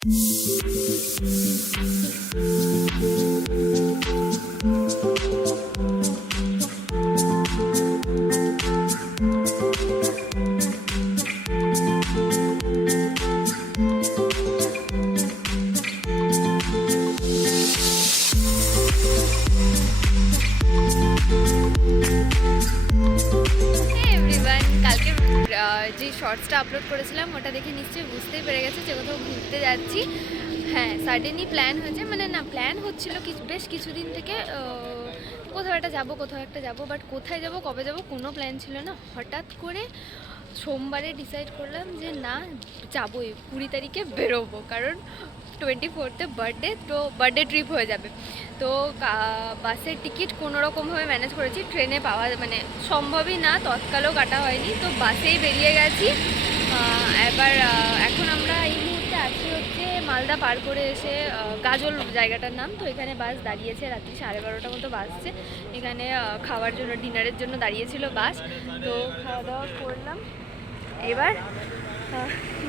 যে শর্টসটা আপলোড করেছিলাম ওটা দেখে নিশ্চয়ই বুঝতেই পেরে গেছে যে কোথাও ঘুরতে যাচ্ছি। হ্যাঁ, সাডেনলি প্ল্যান হয়েছে, মানে না প্ল্যান হচ্ছিল বেশ কিছুদিন থেকে, কোথাও একটা যাবো, বাট কোথায় যাব কবে যাব কোনো প্ল্যান ছিল না। হঠাৎ করে সোমবারে ডিসাইড করলাম যে না, যাবোই, 20 তারিখে বেরোবো, কারণ 24th বার্থডে, তো বার্থডে ট্রিপ হয়ে যাবে। তো বাসের টিকিট কোনো রকমভাবে ম্যানেজ করেছি, ট্রেনে পাওয়া মানে সম্ভবই না, তৎকালেও কাটা হয়নি, তো বাসেই বেরিয়ে গেছি। এবার এখন আমরা এই মুহূর্তে আছি হচ্ছে মালদা পার করে এসে গাজল জায়গাটার নাম, তো এখানে বাস দাঁড়িয়েছে, রাত্রি 12:30 মতো বাসছে। এখানে খাওয়ার জন্য, ডিনারের জন্য দাঁড়িয়েছিল বাস, তো খাওয়া দাওয়া করলাম। এবার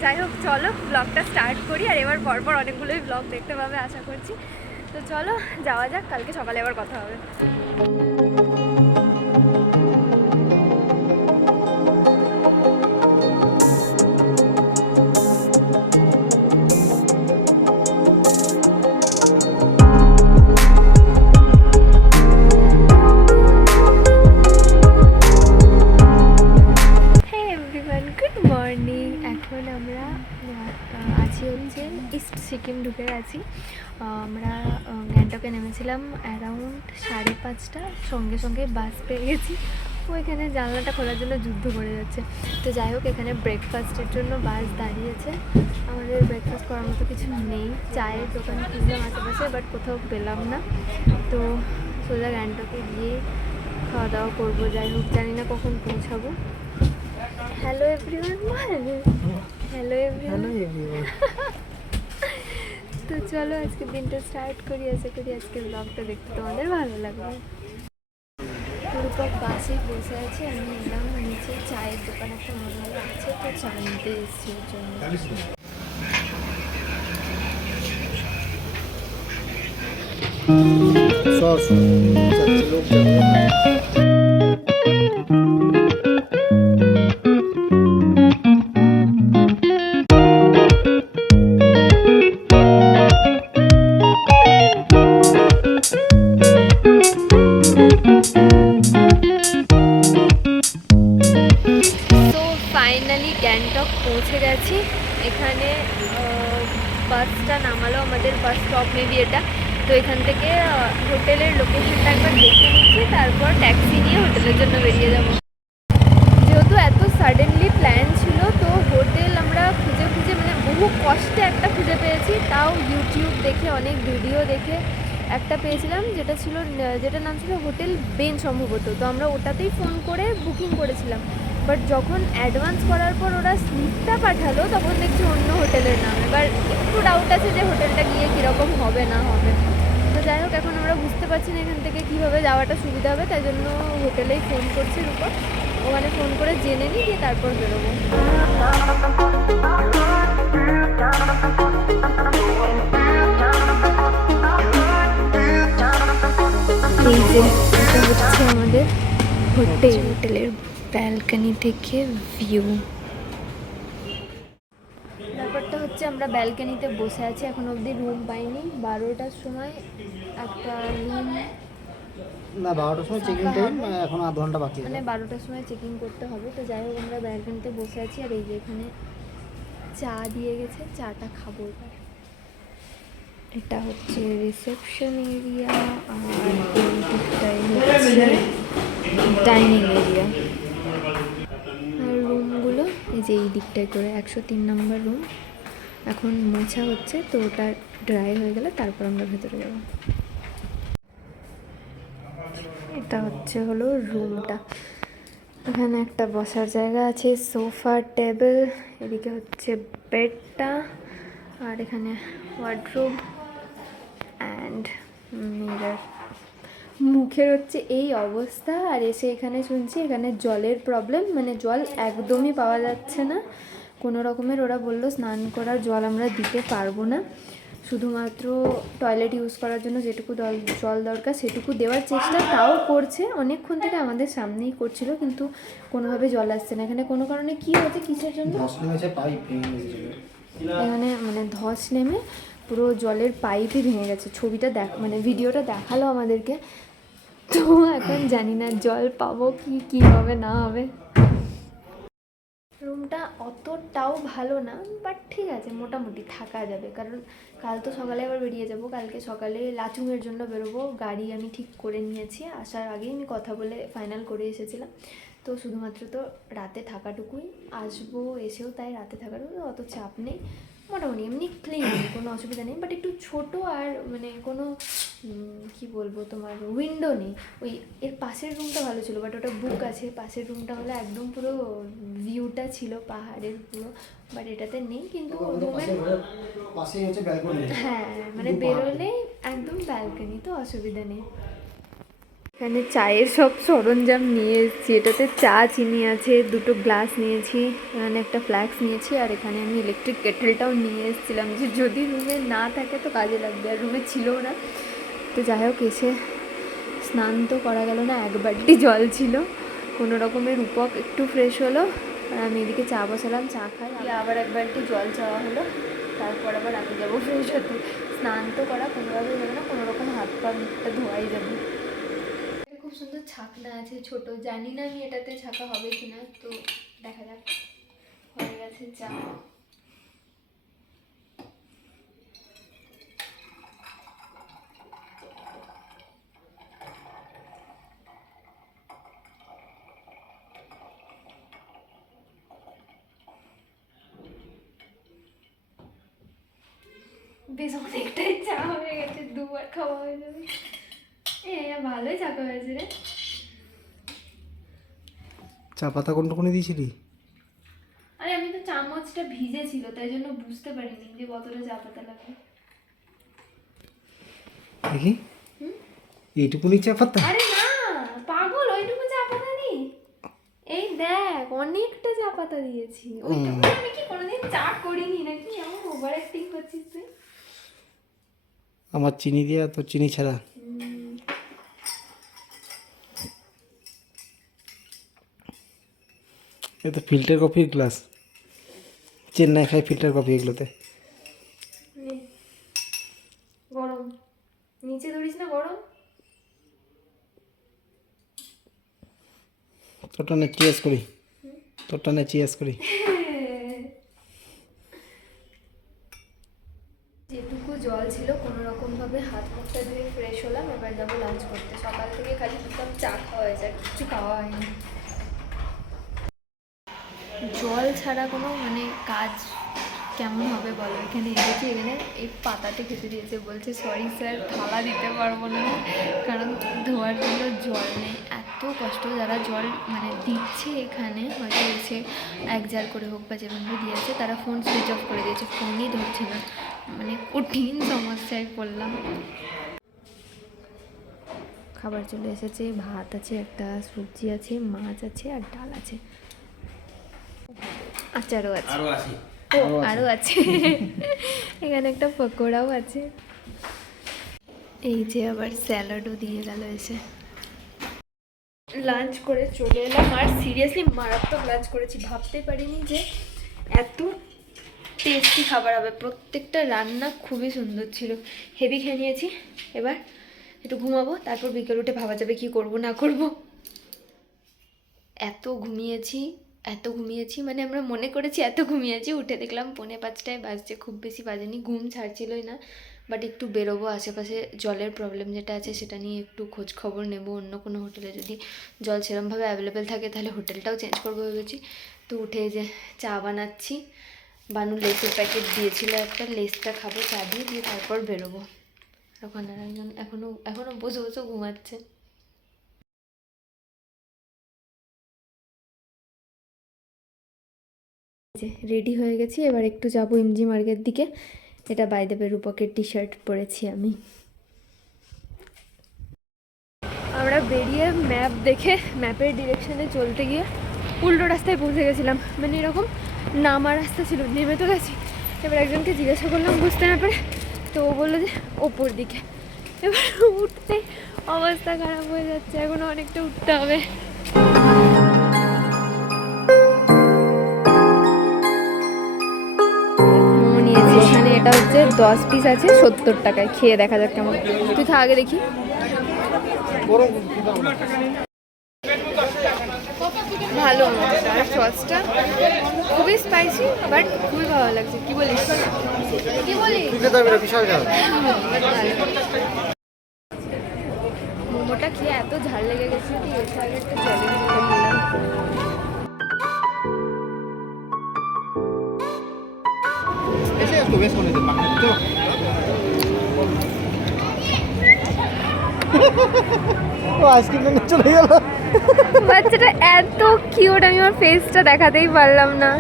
যাই হোক, চলো ব্লগটা স্টার্ট করি, আর এবার পরপর অনেকগুলোই ব্লগ দেখতে পাবে আশা করছি। তো চলো যাওয়া যাক, কালকে সকালে আবার কথা হবে। এখন আমরা আছি হচ্ছে ইস্ট সিকিম ঢুকে গেছি। আমরা গ্যাংটকে নেমেছিলাম অ্যারাউন্ড 5:30, সঙ্গে সঙ্গে বাস পেয়ে গেছি। ও এখানে জানলাটা খোলার জন্য যুদ্ধ করে যাচ্ছে। তো যাই হোক, এখানে ব্রেকফাস্টের জন্য বাস দাঁড়িয়েছে। আমাদের ব্রেকফাস্ট করার মতো কিছু নেই, চায়ের দোকানে খুঁজলাম আশেপাশে, বাট কোথাও পেলাম না। তো সোজা গ্যাংটকে গিয়ে খাওয়া দাওয়া করবো। যাই হোক, জানি না কখন পৌঁছাবো। Hello everyone, hello everyone. তো চলো আজকে দিনটা স্টার্ট করি, আশা করি আজকের ব্লগটা দেখতে তোমাদের ভালো লাগবে। রূপক বাসে বসে আছে, আমি এলাম নিচে, চায়ের দোকান একটা মনে হলো আছে, তো চা নিতে এসছি ওর জন্য। ফাইনালি গ্যাংটক পৌঁছে গেছি। এখানে বাসটা নামালো, আমাদের বাস স্টপ মেবি এটা। তো এখান থেকে হোটেলের লোকেশনটা একবার দেখে নিচ্ছি, তারপর ট্যাক্সি নিয়ে হোটেলের জন্য বেরিয়ে যাব। যেহেতু এত সাডেনলি প্ল্যান ছিল, তো হোটেল আমরা খুঁজে খুঁজে, মানে বহু কষ্টে একটা খুঁজে পেয়েছি, তাও ইউটিউব দেখে, অনেক ভিডিও দেখে একটা পেয়েছিলাম, যেটার নাম ছিল হোটেল বেন সম্ভবত। তো আমরা ওটাতেই ফোন করে বুকিং করেছিলাম, বাট যখন অ্যাডভান্স করার পর ওরা স্লিপটা পাঠালো, তখন দেখছি অন্য হোটেলের নাম। এবার একটু ডাউট আছে যে হোটেলটা গিয়ে কীরকম হবে না হবে। তো যাই হোক, এখন আমরা বুঝতে পারছি না এখান থেকে কীভাবে যাওয়াটা সুবিধা হবে, তাই জন্য হোটেলেই ফোন করছি রূপক, ওখানে ফোন করে জেনে নিই, দিয়ে তারপর বেরোবো। এই যে এটা হচ্ছে আমাদের হোটেলের ব্যালকনি থেকে ভিউ। ব্যাপারটা হচ্ছে আমরা ব্যালকনিতে বসে আছি, এখন অবধি রুম পাইনি। 12টার সময় একটা রুম, না 12টার সময় চেকিং টাইম, এখন আধ ঘন্টা বাকি, মানে 12টার সময় চেকিং করতে হবে। তো যাই হোক, আমরা ব্যালকনিতে বসে আছি, আর এই যে এখানে চা দিয়ে গেছে, চাটা খাবো এবার। এটা হচ্ছে রিসেপশন এরিয়া, আর এই দিকটাই হচ্ছে ডাইনিং এরিয়া। আর রুমগুলো এই যে এই দিকটায় করে, 103 নম্বর রুম। এখন মোছা হচ্ছে, তো ওটা ড্রাই হয়ে গেলে তারপর আমরা ভেতরে যাব। এটা হলো রুমটা। এখানে একটা বসার জায়গা আছে, সোফা, টেবিল, এদিকে হচ্ছে বেডটা, আর এখানে ওয়ার্ডরোব অ্যান্ড মিরর। মুখের হচ্ছে এই অবস্থা, আর এসে এখানে শুনছি এখানে জলের প্রবলেম, মানে জল একদমই পাওয়া যাচ্ছে না। কোনো রকমের ওরা বললো স্নান করার জল আমরা দিতে পারবো না, শুধুমাত্র টয়লেট ইউজ করার জন্য যেটুকু জল দরকার সেটুকু দেওয়ার চেষ্টা তাও করছে, অনেকক্ষণ থেকে আমাদের সামনেই করছিল, কিন্তু কোনোভাবে জল আসছে না। এখানে কোনো কারণে কী হয়েছে, কিসের জন্য এখানে মানে ধস নেমে পুরো জলের পাইপই ভেঙে গেছে। ছবিটা মানে ভিডিওটা দেখালো আমাদেরকে, তো এখন জানি না জল পাবো কি হবে না হবে। রুমটা অতটাও ভালো না, বাট ঠিক আছে, মোটামুটি থাকা যাবে, কারণ কাল তো সকালে আবার বেরিয়ে যাব। কালকে সকালে লাচুংয়ের জন্য বেরোবো, গাড়ি আমি ঠিক করে নিয়েছি, আসার আগেই আমি কথা বলে ফাইনাল করে এসেছিলাম। তো শুধুমাত্র তো রাতে থাকাটুকুই, আসবো এসেও তাই রাতে থাকাটুকু, অত চাপ নেই, মোটামুটি এমনি ক্লিন, কোনো অসুবিধা নেই। বাট একটু ছোট আর মানে কোনো কি বলবো তোমার উইন্ডো নেই। ওই এর পাশের রুমটা ভালো ছিল, বাট ওটা বুক আছে। পাশের রুমটা হলে একদম পুরো ভিউটা ছিল পাহাড়ের পুরো, বাট এটাতে নেই। কিন্তু হ্যাঁ মানে বেরোলে একদম ব্যালকনি, তো অসুবিধা নেই। এখানে চায়ের সব সরঞ্জাম নিয়ে এসেছি, এটাতে চা চিনি আছে, দুটো গ্লাস নিয়েছি, এখানে একটা ফ্ল্যাক্স নিয়েছি, আর এখানে আমি ইলেকট্রিক কেটেলটাও নিয়ে এসেছিলাম, যে যদি রুমে না থাকে তো কাজে লাগবে, আর রুমে ছিলও না। তো যাই হোক, এসে স্নান তো করা গেল না, এক বালতি জল ছিল, কোনো রকমের রূপক একটু ফ্রেশ হলো, আর আমি এদিকে চা বসালাম, চা খাই, আবার এক বালতি জল চাওয়া হলো, তারপর আবার আমি যাবো ফ্রেশ হতে। স্নান তো করা কোনোভাবেই যাবে না, কোনো রকম হাত পা মুখটা ধোয়াই যাবে। খুব সুন্দর ছাকনা আছে ছোট, জানি না আমি এটাতে ছাকা হবে কিনা, তো দেখা যাক। হয়ে গেছে চা। বেশ অনেকটাই চা হয়ে গেছে, দুবার খাওয়া হয়ে যাবে। ভালোই ছাকা হয়েছে রে। চা পাতা কোনটুকুনি দিয়েছিলি? আরে আমি তো চামচটা ভিজে ছিল, তাই জন্য বুঝতে পারিনি যে কতটা চা পাতা লাগবে। দেখি এইটুকুনি চা পাতা? আরে না পাগল, ওইটুকু চা পাতা নেই, এই দেখ অনেকটা চা পাতা দিয়েছি। ওইটুকু আমি কি কোনোদিন চা করিনি নাকি, এমন ওভার অ্যাক্টিং করছিস তুই। আমার চিনি দিয়া, তো চিনি ছাড়া। এটা ফিল্টার কফির গ্লাস, চেন্নাই খাই ফিল্টার কফি এগুলোতে। গরম নিচে ধরিস না, গরম। তোরটা নে চিয়াস করি, তোরটা নে চিয়াস করি। যেটুকু জল ছিল কোনো রকম ভাবে হাত মুখটা ধুয়ে ফ্রেশ হলাম, এবার যাবো লাঞ্চ করতে। সকাল থেকে খালি দু কাপ চা খাওয়া হয়েছে, আর কিছু খাওয়া হয়নি। জল ছাড়া কোনো মানে কাজ কেমন হবে বলো। এখানে এসেছি, এখানে এই পাতাতে খেতে দিয়েছে, বলছে সরি স্যার থালা দিতে পারবো না, কারণ ধোয়ার জন্য জল নেই। এত কষ্ট, যারা জল মানে দিচ্ছে এখানে, হয়তো এসে এক জার করে হোক বা যেভাবে দিয়েছে, তারা ফোন সুইচ অফ করে দিয়েছে, ফোনই ধরছে না, মানে কঠিন সমস্যায় পড়লাম। খাবার চলে এসেছে, ভাত আছে, একটা সবজি আছে, মাছ আছে, আর ডাল আছে, আচারও আছে, আরও আছে এখানে একটা পকোড়াও আছে, এই যে আবার স্যালাডও দিয়ে গেল এসে। লাঞ্চ করে চলে এলাম, আর সিরিয়াসলি মারাত্মক লাঞ্চ করেছি, ভাবতে পারিনি যে এত টেস্টি খাবার হবে। প্রত্যেকটা রান্না খুবই সুন্দর ছিল, হেভি খেয়ে নিয়েছি। এবার একটু ঘুমাবো, তারপর বিকেল উঠে ভাবা যাবে কি করব না করব। এত ঘুমিয়েছি মানে আমরা মনে করেছি এত ঘুমিয়েছি, উঠে দেখলাম 4:45 বাজছে, খুব বেশি বাজেনি, ঘুম ছাড়ছিলই না। বাট একটু বেরোবো, আশেপাশে জলের প্রবলেম যেটা আছে সেটা নিয়ে একটু খোঁজ খবর নেব, অন্য কোনো হোটেলে যদি জল সেরমভাবে অ্যাভেলেবেল থাকে তাহলে হোটেলটাও চেঞ্জ করবো ভেবেছি। তো উঠে যে চা বানাচ্ছি, বানু লেসের প্যাকেট দিয়েছিল একটা, লেসটা খাবো চা দিয়ে, দিয়ে তারপর বেরোবো। ওখানে একজন এখনও বসে বসে ঘুমাচ্ছে। রেডি হয়ে গেছি, এবার একটু যাবো এমজি মার্গের দিকে। এটা বাই দ্য ওয়ে রূপকের টি শার্ট পরেছি আমি। আমরা বেরিয়ে ম্যাপ দেখে ম্যাপের ডিরেকশনে চলতে গিয়ে উল্টো রাস্তায় পৌঁছে গেছিলাম, মানে এরকম নামার রাস্তা ছিল, নেমে তো গেছি। এবার একজনকে জিজ্ঞাসা করলাম বুঝতে না পারে, তো ও বললো যে ওপর দিকে। এবার উঠতে অবস্থা খারাপ হয়ে যাচ্ছে, এখনো অনেকটা উঠতে হবে। মোমো নিয়েছি এখানে, এটা হচ্ছে 10 পিস আছে 70 টাকায়। খেয়ে দেখা যাক কেমন। তুই খা আগে দেখি। ভালো মোমোটা, আর সসটা খুবই স্পাইসি, বাট খুবই ভালো লাগছে। কি বলিস? কি বলিস? মোমোটা খেয়ে এত ঝাল লেগে গেছে কি এর আগে একটা চ্যালেঞ্জ করলাম। আইসক্রিম নিয়ে চলে গেল। বাচ্চাটা এত কিউট, আমি আমার ফেসটা দেখাতেই পারলাম না,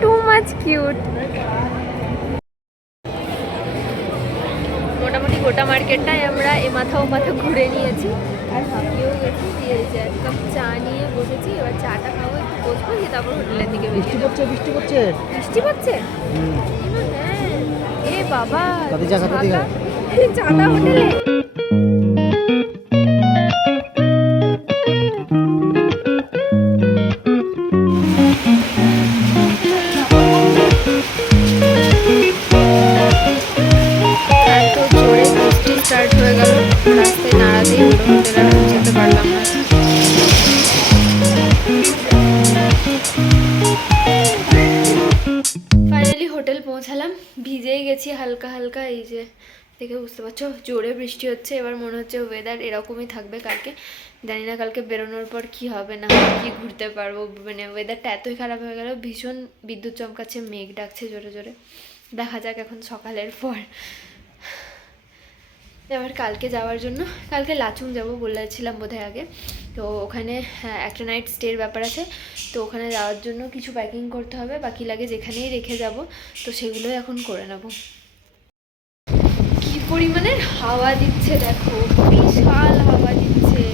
টু মাচ কিউট। মোটামুটি গোটা মার্কেটটাই আমরা এ মাথা ও মাথা ঘুরে নিয়েছি, আর হাঁপিয়েও গেছি। দিয়ে যে এক কাপ চা নিয়ে বসেছি, এবার চাটা খাবো, একটু বসবো, দিয়ে তারপর হোটেলের দিকে বৃষ্টি পড়ছে, বৃষ্টি পড়ছে, বৃষ্টি পড়ছে। হ্যাঁ, এ বাবা, ছাতা চাঁদা হোটেলে। স্টার্ট হয়ে গেল, রাস্তায় দাঁড়াতেই হলো, হোটেলে আর যেতে পারলাম না। ফাইনালি হোটেল পৌঁছালাম, ভিজেই গেছি হালকা হালকা। এই যে দেখে বুঝতে পারছো জোরে বৃষ্টি হচ্ছে। এবার মনে হচ্ছে ওয়েদার এরকমই থাকবে কালকে। জানি না কালকে বেরোনোর পর কি হবে না কি ঘুরতে পারবো, মানে ওয়েদারটা এতই খারাপ হয়ে গেল। ভীষণ বিদ্যুৎ চমকাচ্ছে, মেঘ ডাকছে জোরে জোরে। দেখা যাক এখন সকালের পর। এবার কালকে যাওয়ার জন্য, কালকে লাচুং যাবো বলেছিলাম বোধহয় আগে, তো ওখানে একটা নাইট স্টের ব্যাপার আছে। তো ওখানে যাওয়ার জন্য কিছু প্যাকিং করতে হবে, বাকি লাগে যেখানেই রেখে যাব, তো সেগুলোই এখন করে নেব। কি পরিমাণে হাওয়া দিচ্ছে দেখো, বিশাল হাওয়া দিচ্ছে।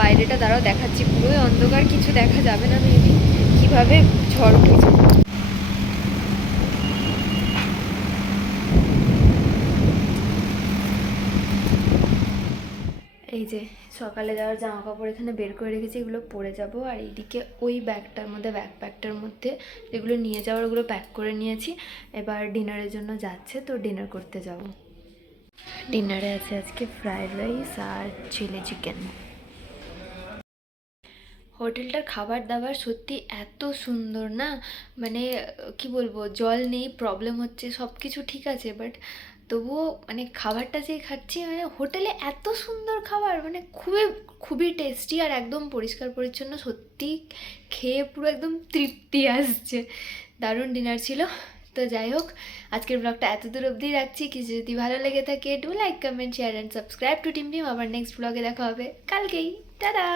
বাইরেটা দাঁড়াও দেখাচ্ছি, পুরোই অন্ধকার, কিছু দেখা যাবে না মেবি, কীভাবে ঝড় উঠেছে। এই যে সকালে যাওয়ার জামা কাপড় এখানে বের করে রেখেছি, এগুলো পরে যাব। আর এইদিকে ওই ব্যাগটার মধ্যে, ব্যাকপ্যাকটার মধ্যে যেগুলো নিয়ে যাওয়ার ওগুলো প্যাক করে নিয়েছি। এবার ডিনারের জন্য যাচ্ছে, তো ডিনার করতে যাব। ডিনারে আছে আজকে ফ্রাইড রাইস আর চিলি চিকেন। হোটেলটার খাবার দাবার সত্যি এত সুন্দর না, মানে কি বলবো, জল নেই, প্রবলেম হচ্ছে, সব কিছু ঠিক আছে, বাট তবুও মানে খাবারটা যে খাচ্ছি, মানে হোটেলে এত সুন্দর খাবার, মানে খুবই খুবই টেস্টি আর একদম পরিষ্কার পরিচ্ছন্ন। সত্যি খেয়ে পুরো একদম তৃপ্তি আসছে। দারুণ ডিনার ছিল। তো যাই হোক, আজকের ব্লগটা এত দূর অবধি রাখছি। কিছু যদি ভালো লেগে থাকে do like, comment, share and subscribe to team team. আবার নেক্সট ব্লগে দেখা হবে কালকেই। টাটা।